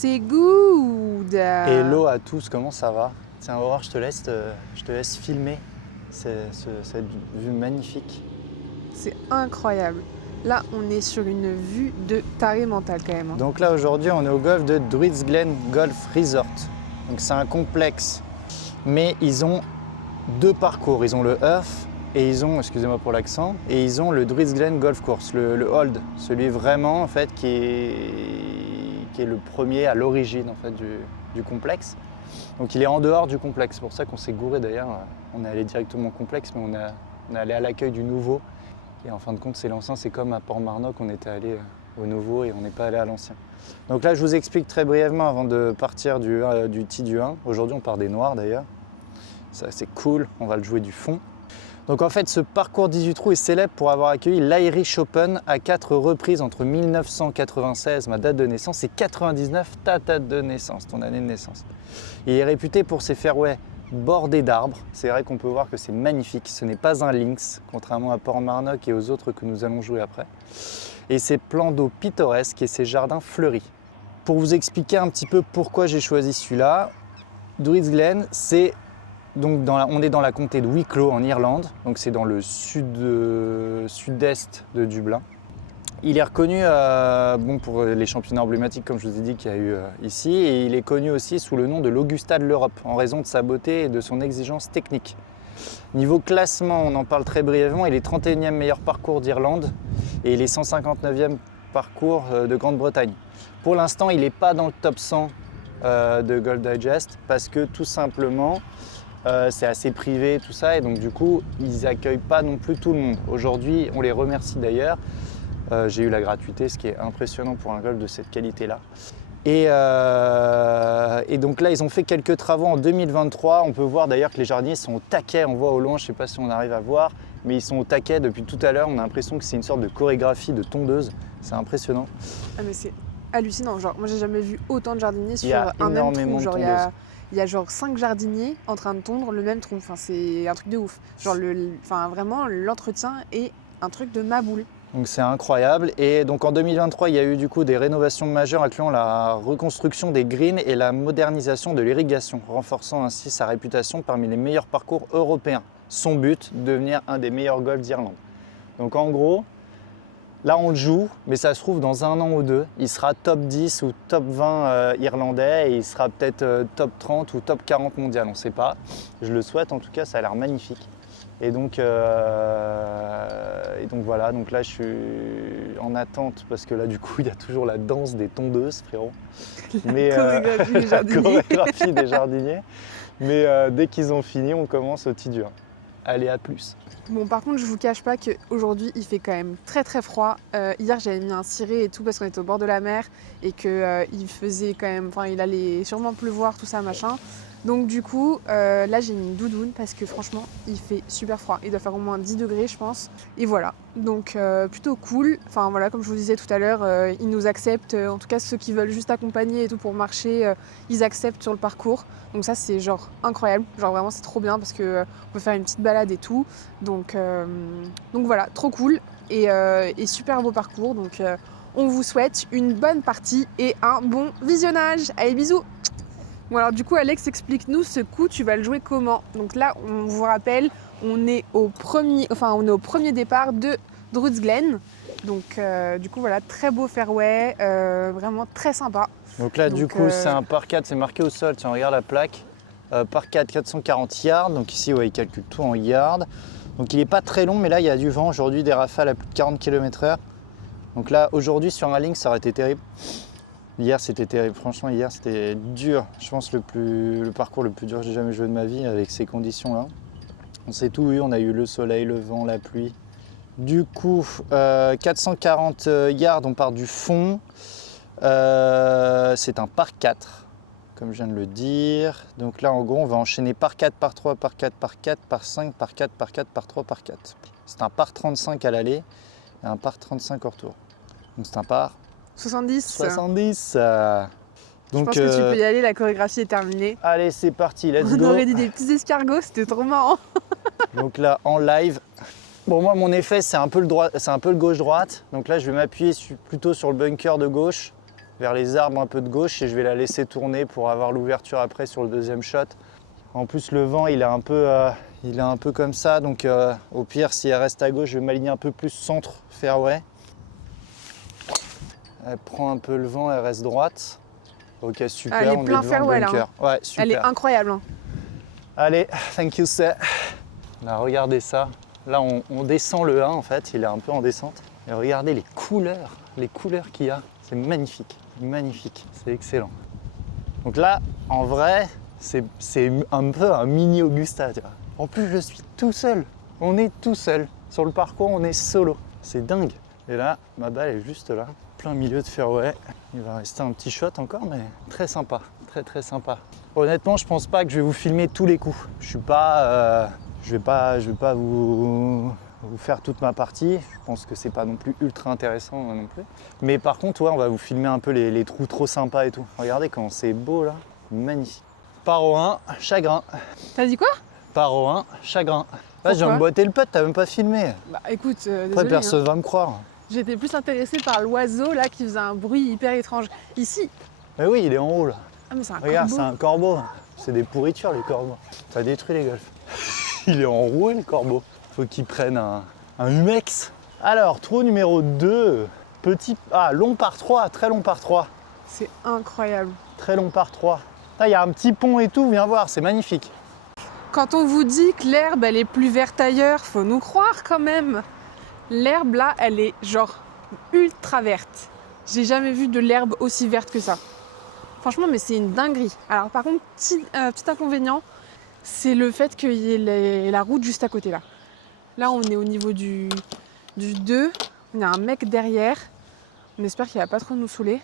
c'est good. Hello à tous, comment ça va? Tiens Aurore, je te laisse filmer cette vue magnifique. C'est incroyable. Là, on est sur une vue de taré mental quand même. Donc là aujourd'hui on est au golfe de Druids Glen Golf Resort. Donc c'est un complexe, mais ils ont deux parcours. Ils ont le Earth et ils ont, excusez-moi pour l'accent, et ils ont le Druids Glen Golf Course, le Hold, celui vraiment en fait qui est le premier à l'origine en fait du complexe. Donc il est en dehors du complexe, c'est pour ça qu'on s'est gouré d'ailleurs. On est allé directement au complexe, mais on est allé à l'accueil du nouveau. Et en fin de compte, c'est l'ancien, c'est comme à Port-Marnock, on était allé au nouveau et on n'est pas allé à l'ancien. Donc là, je vous explique très brièvement avant de partir du tee du 1. Aujourd'hui, on part des noirs d'ailleurs. Ça, c'est cool, on va le jouer du fond. Donc en fait, ce parcours 18 trous est célèbre pour avoir accueilli l'Irish Open à 4 reprises entre 1996, ma date de naissance, et 99, ta date de naissance, ton année de naissance. Il est réputé pour ses fairways bordés d'arbres. C'est vrai qu'on peut voir que c'est magnifique. Ce n'est pas un links, contrairement à Port-Marnock et aux autres que nous allons jouer après. Et ses plans d'eau pittoresques et ses jardins fleuris. Pour vous expliquer un petit peu pourquoi j'ai choisi celui-là, Druids Glen, c'est donc on est dans la comté de Wicklow en Irlande, donc c'est dans le sud-est de Dublin. Il est reconnu pour les championnats emblématiques, comme je vous ai dit, qu'il y a eu ici, et il est connu aussi sous le nom de l'Augusta de l'Europe, en raison de sa beauté et de son exigence technique. Niveau classement, on en parle très brièvement, il est 31e meilleur parcours d'Irlande et il est 159e parcours de Grande-Bretagne. Pour l'instant, il n'est pas dans le top 100 de Golf Digest parce que tout simplement, c'est assez privé tout ça et donc du coup, ils n'accueillent pas non plus tout le monde. Aujourd'hui, on les remercie d'ailleurs. J'ai eu la gratuité, ce qui est impressionnant pour un golf de cette qualité-là. Et donc là, ils ont fait quelques travaux en 2023. On peut voir d'ailleurs que les jardiniers sont au taquet. On voit au loin, je ne sais pas si on arrive à voir, mais ils sont au taquet depuis tout à l'heure. On a l'impression que c'est une sorte de chorégraphie de tondeuse. C'est impressionnant. Ah mais c'est hallucinant. Genre, moi, j'ai jamais vu autant de jardiniers sur un même énormément trou. Genre, de tondeuses. il y a genre 5 jardiniers en train de tondre le même tronc. Enfin, c'est un truc de ouf. Genre, vraiment, l'entretien est un truc de ma boule. Donc c'est incroyable. Et donc en 2023, il y a eu du coup des rénovations majeures incluant la reconstruction des greens et la modernisation de l'irrigation, renforçant ainsi sa réputation parmi les meilleurs parcours européens. Son but, devenir un des meilleurs golfs d'Irlande. Donc en gros, là on le joue, mais ça se trouve dans un an ou deux, il sera top 10 ou top 20 irlandais et il sera peut-être top 30 ou top 40 mondial, on ne sait pas. Je le souhaite, en tout cas ça a l'air magnifique. Et donc voilà, donc là je suis en attente parce que là du coup il y a toujours la danse des tondeuses, frérot. Chorégraphie des jardiniers. Chorégraphie des jardiniers. Mais dès qu'ils ont fini, on commence au tee du 1. Allez, à plus. Bon, par contre, je vous cache pas qu'aujourd'hui il fait quand même très très froid. Hier j'avais mis un ciré et tout parce qu'on était au bord de la mer et qu'il faisait quand même, enfin il allait sûrement pleuvoir, tout ça machin. Donc du coup, là j'ai mis une doudoune parce que franchement, il fait super froid. Il doit faire au moins 10 degrés je pense. Et voilà, donc plutôt cool. Enfin voilà, comme je vous disais tout à l'heure, ils nous acceptent. En tout cas, ceux qui veulent juste accompagner et tout pour marcher, ils acceptent sur le parcours. Donc ça c'est genre incroyable. Genre vraiment c'est trop bien parce qu'on peut faire une petite balade et tout. Donc voilà, trop cool et super beau parcours. Donc on vous souhaite une bonne partie et un bon visionnage. Allez, bisous! Bon alors du coup Alex, explique-nous ce coup, tu vas le jouer comment? Donc là on vous rappelle, on est au premier départ de Druids Glen. Donc du coup voilà, très beau fairway, vraiment très sympa. Donc là du coup c'est un par 4, c'est marqué au sol, tiens regarde la plaque. Par 4, 440 yards, donc ici ouais, il calcule tout en yards. Donc il n'est pas très long mais là il y a du vent, aujourd'hui des rafales à plus de 40 km/h. Donc là aujourd'hui sur un link ça aurait été terrible. Hier c'était terrible, franchement hier c'était dur, je pense le parcours le plus dur que j'ai jamais joué de ma vie avec ces conditions là. On s'est tout eu, on a eu le soleil, le vent, la pluie. Du coup 440 yards, on part du fond, c'est un par 4 comme je viens de le dire. Donc là en gros on va enchaîner par 4, par 3, par 4, par 4, par 5, par 4, par 4, par 3, par 4. C'est un par 35 à l'aller et un par 35 au retour. Donc c'est un par 70. 70. Donc, je pense que tu peux y aller, la chorégraphie est terminée. Allez, c'est parti, let's go. On aurait dit des petits escargots, c'était trop marrant. Donc là, en live. Bon, moi, mon effet, c'est un peu le gauche-droite. Donc là, je vais m'appuyer plutôt sur le bunker de gauche vers les arbres un peu de gauche et je vais la laisser tourner pour avoir l'ouverture après sur le deuxième shot. En plus le vent il est un peu comme ça, donc au pire si elle reste à gauche, je vais m'aligner un peu plus centre fairway. Elle prend un peu le vent, elle reste droite. Ok, super, elle est on plein est devant fairway le bunker. là. Ouais, super. Elle est incroyable. Hein. Allez, thank you sir. Là, regardez ça. Là, on descend le 1 en fait, il est un peu en descente. Et regardez les couleurs qu'il y a. C'est magnifique, magnifique, c'est excellent. Donc là, en vrai, c'est un peu un mini Augusta, tu vois. En plus, je suis tout seul. On est tout seul. Sur le parcours, on est solo. C'est dingue. Et là, ma balle est juste là, plein milieu de fairway. Il va rester un petit shot encore, mais très sympa, très très sympa. Honnêtement, je pense pas que je vais vous filmer tous les coups. Je vais pas vous faire toute ma partie. Je pense que c'est pas non plus ultra intéressant non plus. Mais par contre, ouais, on va vous filmer un peu les trous trop sympas et tout. Regardez comment c'est beau là, magnifique. Paro 1, chagrin. T'as dit quoi? Paro 1, chagrin. Là, je viens Pourquoi me botter le putt, t'as même pas filmé. Bah écoute, Après, désolée, personne va me croire. J'étais plus intéressée par l'oiseau là qui faisait un bruit hyper étrange. Ici, Mais oui, il est en haut là. ah mais c'est un Regarde, corbeau. c'est un corbeau. C'est des pourritures les corbeaux. T'as détruit les golfs. Il est enroué le corbeau. Faut qu'il prenne un humex. Alors, trou numéro 2. Long par 3, très long par 3. C'est incroyable. Très long par 3. Là, il y a un petit pont et tout, viens voir, c'est magnifique. Quand on vous dit que l'herbe elle est plus verte ailleurs, faut nous croire quand même. L'herbe là, elle est genre ultra verte. J'ai jamais vu de l'herbe aussi verte que ça. Franchement, mais c'est une dinguerie. Alors par contre, petit inconvénient, c'est le fait qu'il y ait la route juste à côté là. Là, on est au niveau du 2. On a un mec derrière. On espère qu'il va pas trop nous saouler.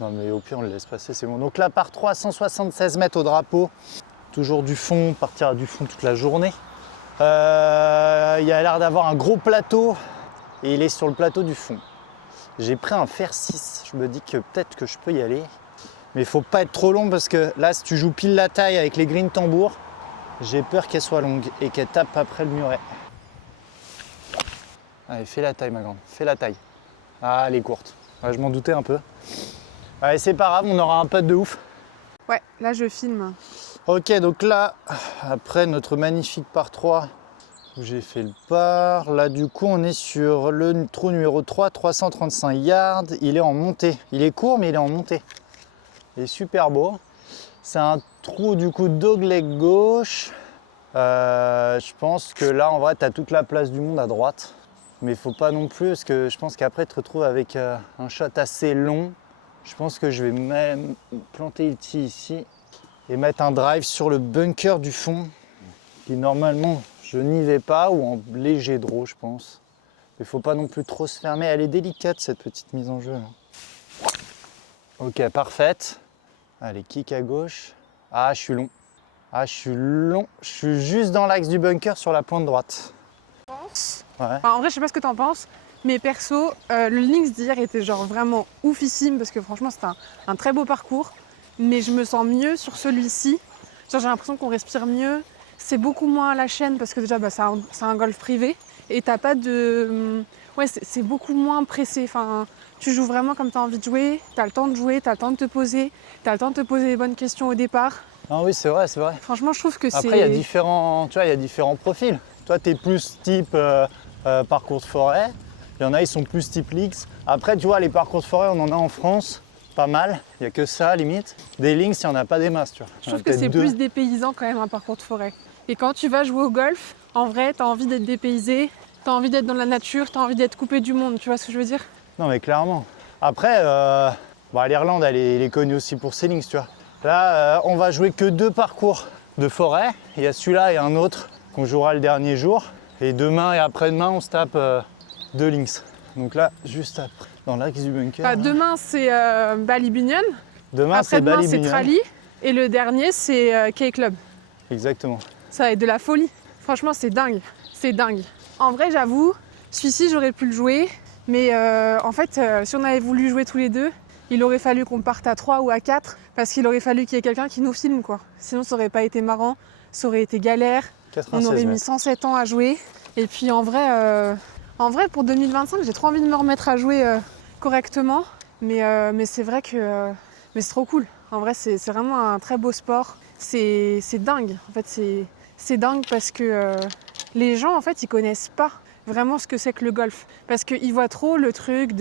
Non mais au pire, on le laisse passer, c'est bon. Donc là, par 3, 176 mètres au drapeau. Toujours du fond, partir du fond toute la journée. Il y a l'air d'avoir un gros plateau et il est sur le plateau du fond. J'ai pris un fer 6, je me dis que peut-être que je peux y aller. Mais il faut pas être trop long parce que là, si tu joues pile la taille avec les greens tambours, j'ai peur qu'elle soit longue et qu'elle tape après le muret. Allez, fais la taille ma grande, fais la taille. Ah, elle est courte. Ouais, je m'en doutais un peu. Allez, c'est pas grave, on aura un putt de ouf. Ouais, là je filme. Ok, donc là, après notre magnifique par 3, où j'ai fait le par, là du coup on est sur le trou numéro 3, 335 yards, il est en montée. Il est court mais il est en montée. Il est super beau. C'est un trou du coup dogleg gauche. Je pense que là en vrai tu as toute la place du monde à droite. Mais il faut pas non plus, parce que je pense qu'après tu te retrouves avec un shot assez long. Je pense que je vais même planter le tee ici et mettre un drive sur le bunker du fond, qui normalement je n'y vais pas, ou en léger draw je pense. Il ne faut pas non plus trop se fermer, elle est délicate cette petite mise en jeu. Là. Ok, parfaite. Allez, kick à gauche. Ah, je suis long. Ah, je suis long. Je suis juste dans l'axe du bunker sur la pointe droite. Ouais. Ouais. En vrai, je sais pas ce que t'en penses, mais perso, le links d'hier était genre vraiment oufissime parce que franchement, c'était un très beau parcours. Mais je me sens mieux sur celui-ci. Genre, j'ai l'impression qu'on respire mieux. C'est beaucoup moins à la chaîne parce que déjà, c'est un golf privé et t'as pas de. Ouais, c'est beaucoup moins pressé. Enfin, tu joues vraiment comme tu as envie de jouer. Tu as le temps de jouer, tu as le temps de te poser. Tu as le temps de te poser les bonnes questions au départ. Ah oui, c'est vrai, c'est vrai. Franchement, je trouve que c'est. Après, il y a différents, tu vois, il y a différents profils. Toi, tu es plus type parcours de forêt. Il y en a, ils sont plus type links. Après, tu vois, les parcours de forêt, on en a en France, pas mal. Il n'y a que ça, limite. Des links, il n'y en a pas des masses, tu vois. Je trouve que c'est plus dépaysant quand même un parcours de forêt. Et quand tu vas jouer au golf, en vrai, tu as envie d'être dépaysé, tu as envie d'être dans la nature, tu as envie d'être coupé du monde, tu vois ce que je veux dire? Non, mais clairement. Après, l'Irlande, elle est connue aussi pour ses links, tu vois. Là, on va jouer que 2 parcours de forêt. Il y a celui-là et un autre qu'on jouera le dernier jour. Et demain et après-demain, on se tape 2 links. Donc là, juste après, dans l'axe du bunker. Demain, c'est Ballybunion. Demain, c'est Après-demain, c'est Ballybunion. Tralee. Et le dernier, c'est K-Club. Exactement. Ça va être de la folie. Franchement, c'est dingue. C'est dingue. En vrai, j'avoue, celui-ci, j'aurais pu le jouer. Mais en fait, si on avait voulu jouer tous les deux, il aurait fallu qu'on parte à 3 ou à 4. Parce qu'il aurait fallu qu'il y ait quelqu'un qui nous filme, quoi. Sinon, ça aurait pas été marrant. Ça aurait été galère. 96 On aurait mis mètres. 107 ans à jouer. Et puis en vrai, pour 2025, j'ai trop envie de me remettre à jouer correctement. Mais c'est vrai que mais c'est trop cool. En vrai, c'est vraiment un très beau sport. C'est dingue. En fait, c'est dingue parce que les gens, en fait, ils connaissent pas vraiment ce que c'est que le golf. Parce qu'ils voient trop le truc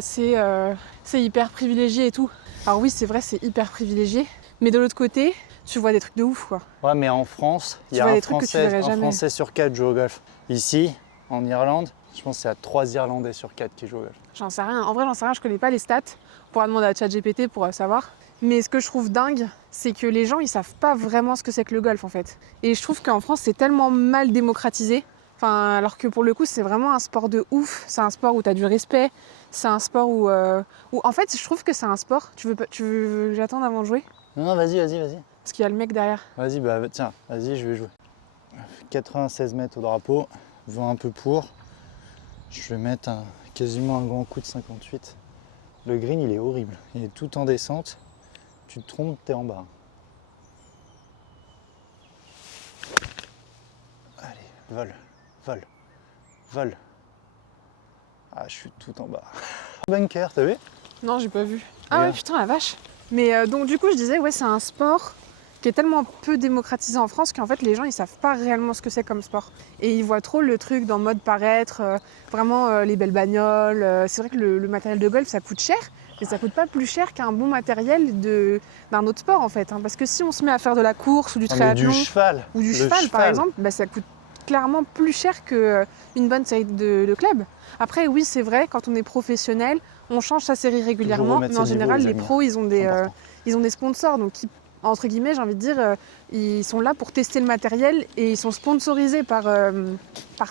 c'est hyper privilégié et tout. Alors oui, c'est vrai, c'est hyper privilégié. Mais de l'autre côté, tu vois des trucs de ouf, quoi. Ouais, mais en France, il y Tu a vois un des trucs que tu verrais jamais. Français sur 4 joue au golf. Ici, en Irlande, je pense qu'il y a 3 Irlandais sur 4 qui jouent au golf. J'en sais rien. En vrai, j'en sais rien. Je connais pas les stats. On pourra demander à ChatGPT pour savoir. Mais ce que je trouve dingue, c'est que les gens, ils savent pas vraiment ce que c'est que le golf, en fait. Et je trouve qu'en France, c'est tellement mal démocratisé. Enfin, alors que pour le coup, c'est vraiment un sport de ouf. C'est un sport où tu as du respect. C'est un sport où, en fait, je trouve que c'est un sport. Tu veux que j'attende avant de jouer? Non, vas-y. Parce qu'il y a le mec derrière. Vas-y, bah tiens, vas-y, je vais jouer. 96 mètres au drapeau, vent un peu pour. Je vais mettre quasiment un grand coup de 58. Le green, il est horrible. Il est tout en descente. Tu te trompes, t'es en bas. Allez, vol. Ah, je suis tout en bas. Bunker, t'as vu? Non, j'ai pas vu. Ah Regarde. ouais, putain, la vache. Mais donc du coup, je disais, ouais, c'est un sport qui est tellement peu démocratisé en France qu'en fait, les gens, ils savent pas réellement ce que c'est comme sport. Et ils voient trop le truc dans le mode paraître, vraiment les belles bagnoles. C'est vrai que le matériel de golf, ça coûte cher, mais ça coûte pas plus cher qu'un bon matériel d'un autre sport, en fait. Parce que si on se met à faire de la course ou du Non, mais triathlon, du cheval. ou du Le cheval, par exemple, bah, ça coûte clairement plus cher qu'une bonne série de clubs. Après, oui, c'est vrai, quand on est professionnel, on change sa série régulièrement, remettre mais en ses niveaux, général, les les amis. pros, ils ont Important. des sponsors, donc entre guillemets, j'ai envie de dire, ils sont là pour tester le matériel et ils sont sponsorisés par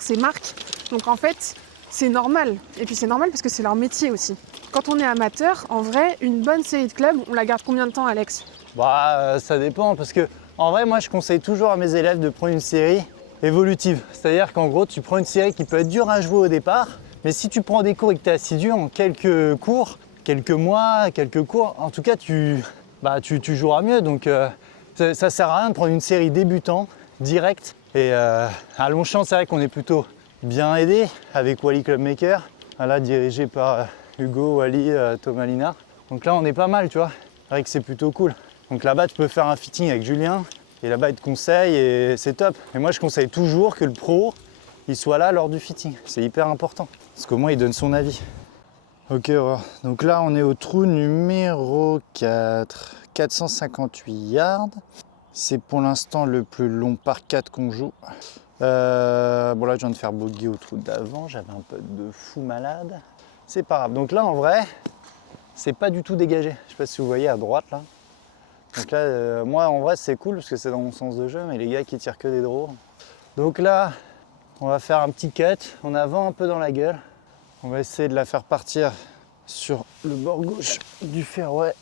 ces marques. Donc en fait, c'est normal. Et puis c'est normal parce que c'est leur métier aussi. Quand on est amateur, en vrai, une bonne série de clubs, on la garde combien de temps, Alex? Bah, ça dépend parce que, en vrai, moi, je conseille toujours à mes élèves de prendre une série évolutive. C'est-à-dire qu'en gros, tu prends une série qui peut être dure à jouer au départ, mais si tu prends des cours et que tu es assidu en quelques cours, quelques mois, quelques cours, en tout cas, tu joueras mieux. Donc, ça sert à rien de prendre une série débutant, direct. Et à Longchamp, c'est vrai qu'on est plutôt bien aidé avec Wally Clubmaker, là, dirigé par Hugo, Wally, Thomas Linard. Donc là, on est pas mal, tu vois. C'est vrai que c'est plutôt cool. Donc là-bas, tu peux faire un fitting avec Julien. Et là-bas, il te conseille et c'est top. Et moi, je conseille toujours que le pro, il soit là lors du fitting. C'est hyper important. Parce qu'au moins, il donne son avis. Ok, Aurore. Donc là, on est au trou numéro 4. 458 yards. C'est pour l'instant le plus long par 4 qu'on joue. Bon, là, je viens de faire bogey au trou d'avant. J'avais un peu de fou malade. C'est pas grave. Donc là, en vrai, c'est pas du tout dégagé. Je sais pas si vous voyez à droite, là. Donc là, moi en vrai c'est cool parce que c'est dans mon sens de jeu, mais les gars qui tirent que des draws. Donc là, on va faire un petit cut, on a vent un peu dans la gueule. On va essayer de la faire partir sur le bord gauche du fairway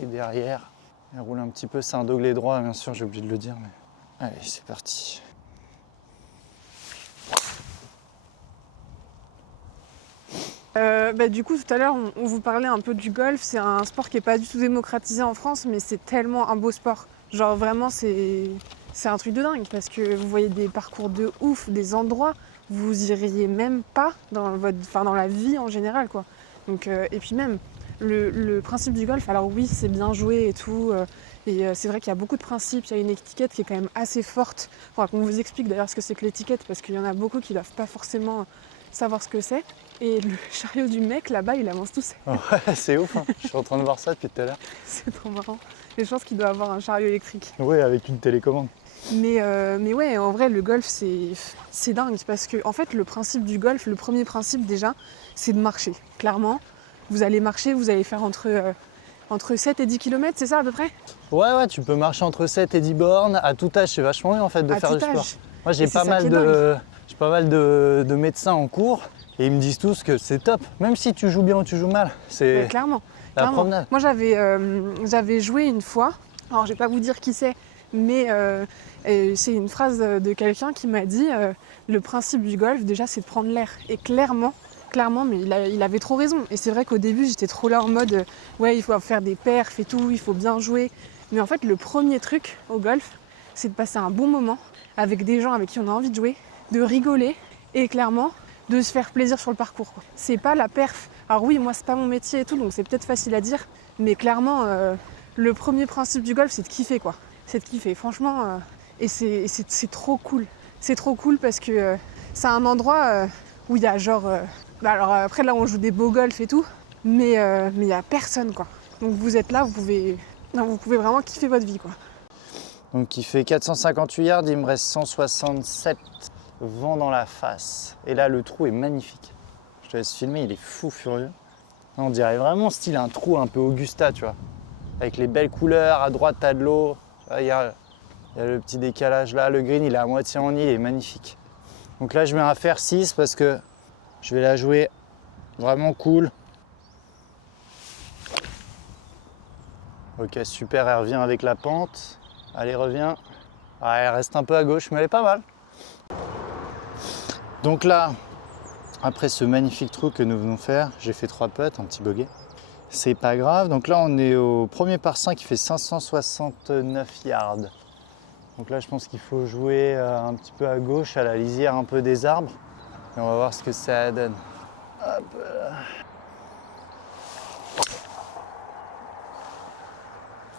et derrière. Elle roule un petit peu, c'est un doglé droit bien sûr, j'ai oublié de le dire. Mais... Allez, c'est parti. Du coup, tout à l'heure, on vous parlait un peu du golf. C'est un sport qui n'est pas du tout démocratisé en France, mais c'est tellement un beau sport. Genre vraiment, c'est un truc de dingue parce que vous voyez des parcours de ouf, des endroits où vous iriez même pas dans la vie en général, quoi. Donc, et puis même, le principe du golf, alors oui, c'est bien joué et tout. C'est vrai qu'il y a beaucoup de principes, il y a une étiquette qui est quand même assez forte. Il faudra qu'on vous explique d'ailleurs ce que c'est que l'étiquette parce qu'il y en a beaucoup qui ne doivent pas forcément savoir ce que c'est. Et le chariot du mec là-bas, il avance tout seul. Ouais, c'est ouf, hein. Je suis en train de voir ça depuis tout à l'heure. C'est trop marrant. Et je pense qu'il doit avoir un chariot électrique. Oui, avec une télécommande. Mais ouais, en vrai, le golf, c'est dingue. Parce que, en fait, le principe du golf, le premier principe déjà, c'est de marcher. Clairement, vous allez marcher, vous allez faire entre 7 et 10 km, c'est ça à peu près? Ouais, tu peux marcher entre 7 et 10 bornes. À tout âge, c'est vachement bien en fait de À faire tout du sport. âge. Moi, j'ai Et c'est pas ça mal qui est de médecins en cours et ils me disent tous que c'est top. Même si tu joues bien ou tu joues mal, c'est Mais clairement. la Clairement. promenade. Moi, j'avais joué une fois. Alors, je vais pas vous dire qui c'est, mais c'est une phrase de quelqu'un qui m'a dit le principe du golf, déjà, c'est de prendre l'air. Et clairement, mais il avait trop raison. Et c'est vrai qu'au début, j'étais trop là en mode ouais, il faut faire des perfs et tout, il faut bien jouer. Mais en fait, le premier truc au golf, c'est de passer un bon moment avec des gens avec qui on a envie de jouer, de rigoler et clairement de se faire plaisir sur le parcours, quoi. C'est pas la perf Alors oui, moi c'est pas mon métier et tout, donc c'est peut-être facile à dire, mais clairement, le premier principe du golf, c'est de kiffer quoi. C'est de kiffer, franchement, et c'est trop cool. C'est trop cool parce que c'est un endroit où il y a genre... alors après là on joue des beaux golfs et tout, mais il y a personne quoi. Donc vous êtes là, vous pouvez vraiment kiffer votre vie quoi. Donc il fait 458 yards, il me reste 167 vent dans la face. Et là le trou est magnifique. Je te laisse filmer, il est fou furieux. On dirait vraiment style un trou un peu Augusta, tu vois. Avec les belles couleurs, à droite t'as de l'eau. Il y a le petit décalage là, le green il est à moitié en île, il est magnifique. Donc là je mets un fer 6 parce que je vais la jouer vraiment cool. Ok super, elle revient avec la pente. Allez reviens. Ah, elle reste un peu à gauche mais elle est pas mal. Donc là, après ce magnifique trou que nous venons faire, j'ai fait 3 putts, un petit bogey. C'est pas grave, donc là on est au premier par 5 qui fait 569 yards. Donc là je pense qu'il faut jouer un petit peu à gauche, à la lisière un peu des arbres. Et on va voir ce que ça donne. Hop là.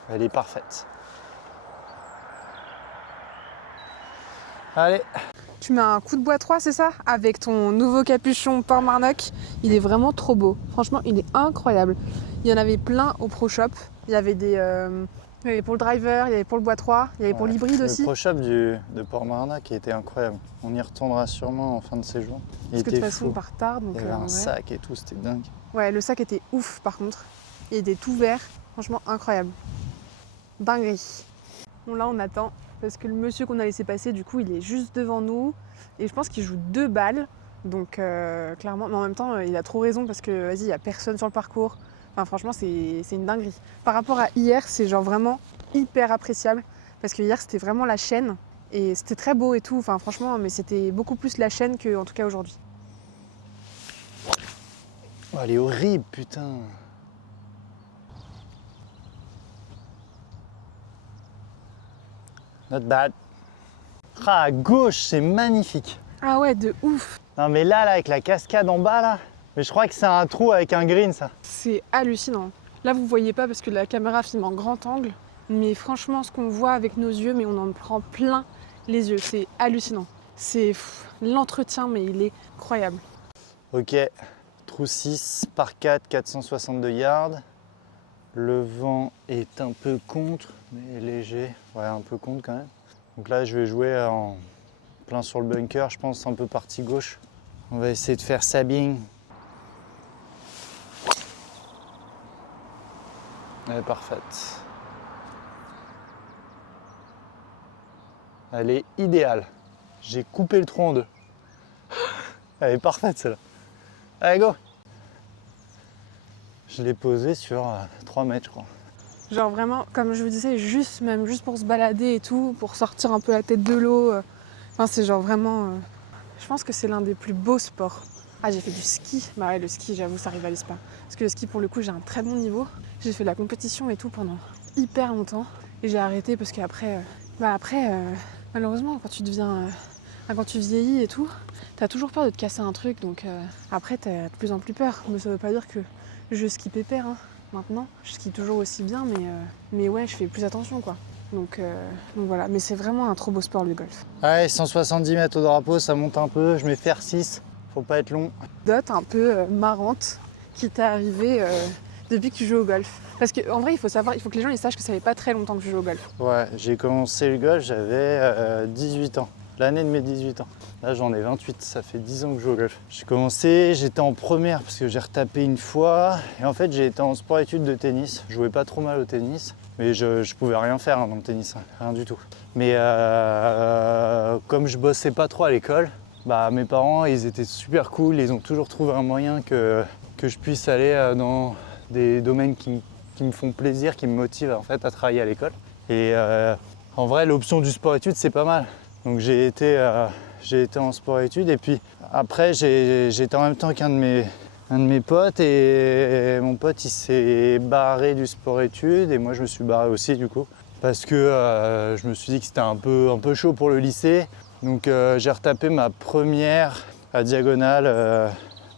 Elle est parfaite. Allez. Tu mets un coup de bois 3, c'est ça? Avec ton nouveau capuchon Port Marnock. Il est vraiment trop beau. Franchement, il est incroyable. Il y en avait plein au Pro Shop. Il y avait il y avait pour le driver, il y avait pour le bois 3, il y avait pour l'hybride aussi. Le Pro Shop de Port Marnock qui était incroyable. On y retournera sûrement en fin de séjour. Parce que de toute façon, on part tard. Donc, il y avait un sac et tout, c'était dingue. Ouais, le sac était ouf par contre. Il était tout vert. Franchement, incroyable. Dinguerie. Bon, là, on attend. Parce que le monsieur qu'on a laissé passer, du coup, il est juste devant nous. Et je pense qu'il joue 2 balles. Donc, clairement, mais en même temps, il a trop raison parce que, vas-y, il n'y a personne sur le parcours. Enfin, franchement, c'est une dinguerie. Par rapport à hier, c'est genre vraiment hyper appréciable. Parce que hier, c'était vraiment la chaîne. Et c'était très beau et tout. Enfin, franchement, mais c'était beaucoup plus la chaîne qu'en tout cas aujourd'hui. Oh, elle est horrible, putain. Not bad. Ah, à gauche, c'est magnifique. Ah ouais, de ouf. Non mais là, avec la cascade en bas, là, mais je crois que c'est un trou avec un green, ça. C'est hallucinant. Là, vous voyez pas parce que la caméra filme en grand angle. Mais franchement, ce qu'on voit avec nos yeux, mais on en prend plein les yeux. C'est hallucinant. C'est l'entretien, mais il est incroyable. Ok, trou 6 par 4, 462 yards. Le vent est un peu contre, mais léger. Ouais, un peu contre quand même. Donc là, je vais jouer en plein sur le bunker, je pense, un peu partie gauche. On va essayer de faire sabbing. Elle est parfaite. Elle est idéale. J'ai coupé le trou en 2. Elle est parfaite celle-là. Allez, go! Je l'ai posée sur 3 mètres, je crois. Genre vraiment, comme je vous disais, juste pour se balader et tout, pour sortir un peu la tête de l'eau. Enfin, c'est genre vraiment... je pense que c'est l'un des plus beaux sports. Ah, j'ai fait du ski. Bah ouais, le ski, j'avoue, ça rivalise pas. Parce que le ski, pour le coup, j'ai un très bon niveau. J'ai fait de la compétition et tout pendant hyper longtemps. Et j'ai arrêté parce qu'après... malheureusement, quand tu deviens... quand tu vieillis et tout, t'as toujours peur de te casser un truc. Donc après, t'as de plus en plus peur. Mais ça veut pas dire que je skie pépère, hein. Maintenant, je skie toujours aussi bien, mais ouais, je fais plus attention, quoi. Donc voilà, mais c'est vraiment un trop beau sport, le golf. Ouais, 170 mètres au drapeau, ça monte un peu. Je mets fer 6, faut pas être long. Dot un peu marrante qui t'est arrivée depuis que tu joues au golf. Parce qu'en vrai, il faut que les gens ils sachent que ça fait pas très longtemps que je joue au golf. Ouais, j'ai commencé le golf, j'avais 18 ans. L'année de mes 18 ans. Là, j'en ai 28, ça fait 10 ans que je joue au golf. J'ai commencé, j'étais en première parce que j'ai retapé une fois. Et en fait, j'ai été en sport-études de tennis. Je jouais pas trop mal au tennis, mais je pouvais rien faire dans le tennis, rien du tout. Mais comme je bossais pas trop à l'école, bah, mes parents, ils étaient super cool. Ils ont toujours trouvé un moyen que je puisse aller dans des domaines qui me font plaisir, qui me motivent en fait à travailler à l'école. Et en vrai, l'option du sport-études, c'est pas mal. Donc j'ai été en sport-études et puis après j'étais en même temps qu'un de mes potes et mon pote il s'est barré du sport-études et moi je me suis barré aussi du coup parce que je me suis dit que c'était un peu chaud pour le lycée. Donc j'ai retapé ma première à Diagonale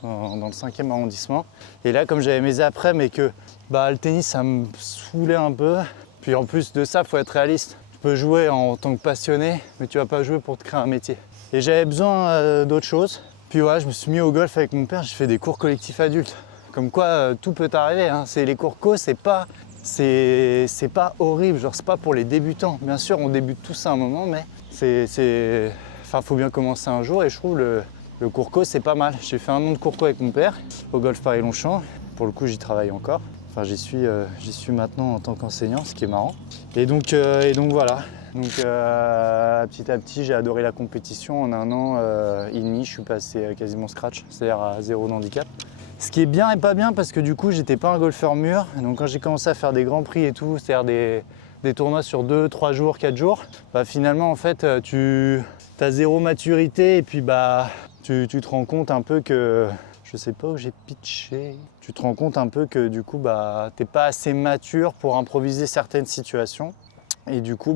dans le 5e arrondissement. Et là, comme j'avais mes après, mais que le tennis, ça me saoulait un peu. Puis en plus de ça, il faut être réaliste. Tu peux jouer en tant que passionné, mais tu vas pas jouer pour te créer un métier. Et j'avais besoin d'autre chose. Puis ouais, je me suis mis au golf avec mon père, j'ai fait des cours collectifs adultes. Comme quoi, tout peut arriver. Hein. Les cours co, c'est pas horrible, genre c'est pas pour les débutants. Bien sûr, on débute tous à un moment, mais faut bien commencer un jour et je trouve le cours co, c'est pas mal. J'ai fait 1 an de cours co avec mon père au golf Paris-Longchamp. Pour le coup, j'y travaille encore. Enfin, j'y suis maintenant en tant qu'enseignant, ce qui est marrant. Et donc voilà. Donc petit à petit, j'ai adoré la compétition. En 1 an et demi, je suis passé quasiment scratch, c'est-à-dire à 0 handicap. Ce qui est bien et pas bien parce que du coup, j'étais pas un golfeur mûr. Donc quand j'ai commencé à faire des grands prix et tout, c'est-à-dire des tournois sur 2, 3 jours, 4 jours, finalement en fait, tu as 0 maturité et puis tu te rends compte un peu que, je sais pas où j'ai pitché, tu te rends compte un peu que du coup, t'es pas assez mature pour improviser certaines situations. Et du coup,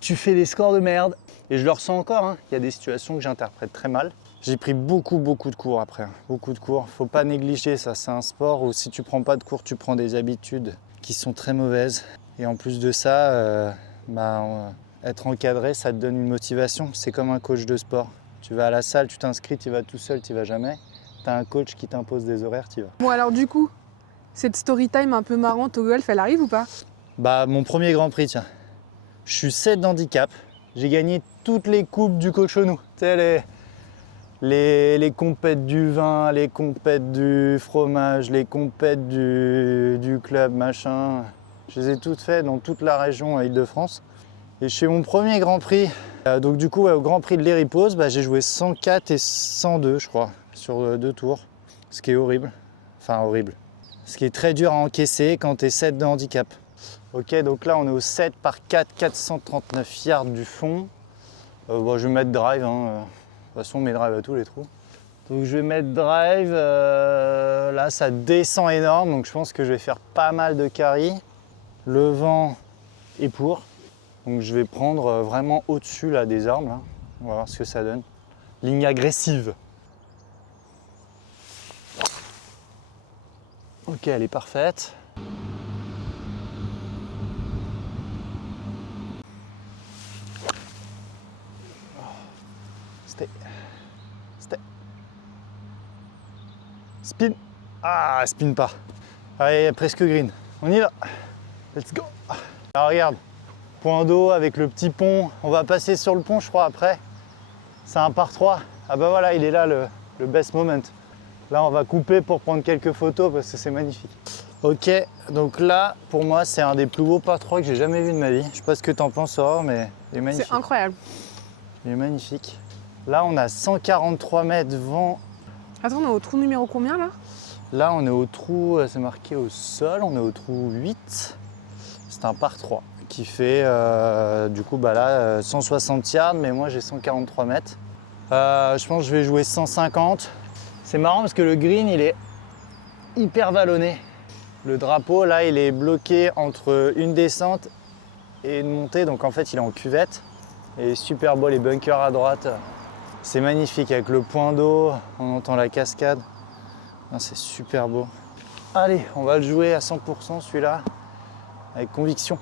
tu fais des scores de merde. Et je le ressens encore, hein. Il y a des situations que j'interprète très mal. J'ai pris beaucoup de cours après, hein. Beaucoup de cours. Faut pas négliger ça, c'est un sport où si tu prends pas de cours, tu prends des habitudes qui sont très mauvaises. Et en plus de ça, être encadré, ça te donne une motivation. C'est comme un coach de sport. Tu vas à la salle, tu t'inscris, tu vas tout seul, tu vas jamais. Tu as un coach qui t'impose des horaires, tu vas. Bon alors du coup, cette story time un peu marrante au golf, elle arrive ou pas? Mon premier Grand Prix, tiens. Je suis 7 d'handicap. J'ai gagné toutes les coupes du Cochonou. Tu sais, les compètes du vin, les compètes du fromage, les compètes du club, machin. Je les ai toutes faites dans toute la région Île-de-France. Et chez mon premier Grand Prix, donc du coup au Grand Prix de l'Héripose, j'ai joué 104 et 102 je crois, sur 2 tours. Ce qui est horrible. Enfin horrible. Ce qui est très dur à encaisser quand tu es 7 de handicap. Ok, donc là on est au 7 par 4, 439 yards du fond. Je vais mettre drive, hein. De toute façon on met drive à tous les trous. Donc je vais mettre drive, là ça descend énorme, donc je pense que je vais faire pas mal de carry. Le vent est pour, donc je vais prendre vraiment au-dessus là, des arbres, là. On va voir ce que ça donne. Ligne agressive. Ok, elle est parfaite. Stay. Spin. Ah, spin pas. Allez, presque green. On y va. Let's go. Alors regarde, point d'eau avec le petit pont. On va passer sur le pont, je crois, après. C'est un par 3. Ah voilà, il est là le best moment. Là, on va couper pour prendre quelques photos parce que c'est magnifique. Ok, donc là, pour moi, c'est un des plus beaux par 3 que j'ai jamais vu de ma vie. Je sais pas ce que t'en penses, Aurore, mais il est magnifique. C'est incroyable. Il est magnifique. Là, on a 143 mètres vent. Attends, on est au trou numéro combien là? Là, on est au trou, c'est marqué au sol, on est au trou 8. C'est un par 3 qui fait, du coup, là, 160 yards, mais moi, j'ai 143 mètres. Je pense que je vais jouer 150. C'est marrant parce que le green, il est hyper vallonné. Le drapeau, là, il est bloqué entre une descente et une montée, donc en fait, il est en cuvette. Et super beau, les bunkers à droite. C'est magnifique avec le point d'eau, on entend la cascade. C'est super beau. Allez, on va le jouer à 100% celui-là, avec conviction.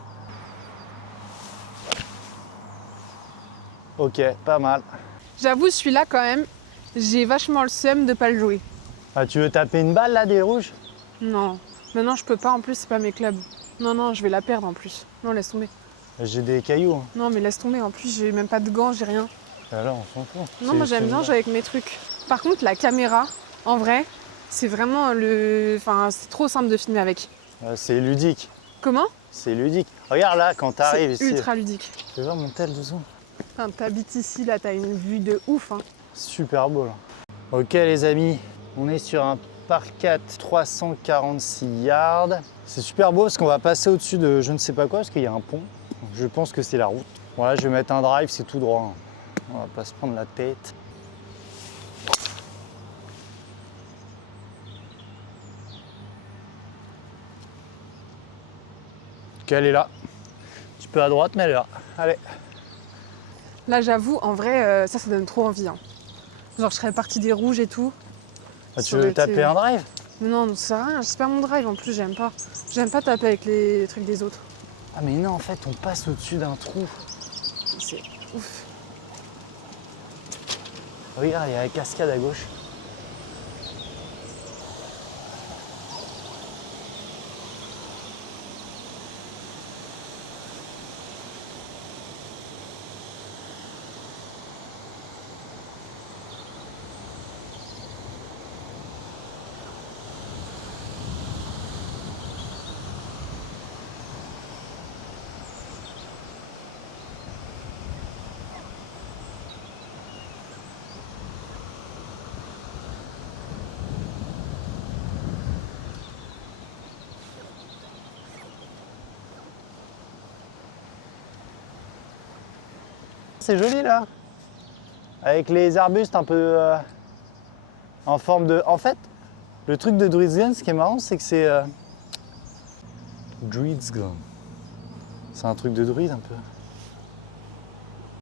Ok, pas mal. J'avoue, celui-là quand même, j'ai vachement le seum de pas le jouer. Ah, tu veux taper une balle là, des rouges? Non, maintenant je peux pas, en plus c'est pas mes clubs. Non, je vais la perdre en plus. Non, laisse tomber. J'ai des cailloux. Hein. Non, mais laisse tomber, en plus j'ai même pas de gants, j'ai rien. Alors, on s'en fout. Non, moi j'aime bien jouer avec mes trucs. Par contre, la caméra, en vrai, c'est vraiment c'est trop simple de filmer avec. C'est ludique. Comment? C'est ludique. Regarde là, quand t'arrives ici. C'est ultra ludique. Tu veux voir mon tel de zoom? Enfin, t'habites ici, là, t'as une vue de ouf. Hein. Super beau là. Ok les amis, on est sur un par 4, 346 yards. C'est super beau parce qu'on va passer au-dessus de je ne sais pas quoi parce qu'il y a un pont. Je pense que c'est la route. Voilà, je vais mettre un drive, c'est tout droit. On va pas se prendre la tête. Ok, elle est là. Un petit peu à droite, mais elle est là. Allez. Là, j'avoue, en vrai, ça donne trop envie. Hein. Genre, je serais partie des rouges et tout. Tu Ça veux aurait taper été- un drive? Mais non, ça sert à rien, j'espère mon drive en plus, j'aime pas. J'aime pas taper avec les trucs des autres. Ah mais non, en fait, on passe au-dessus d'un trou. C'est ouf. Regarde, il y a la cascade à gauche. C'est joli là. Avec les arbustes un peu en forme de... En fait, le truc de Druids Glen, ce qui est marrant, c'est que c'est... Druids Glen. C'est un truc de druide un peu.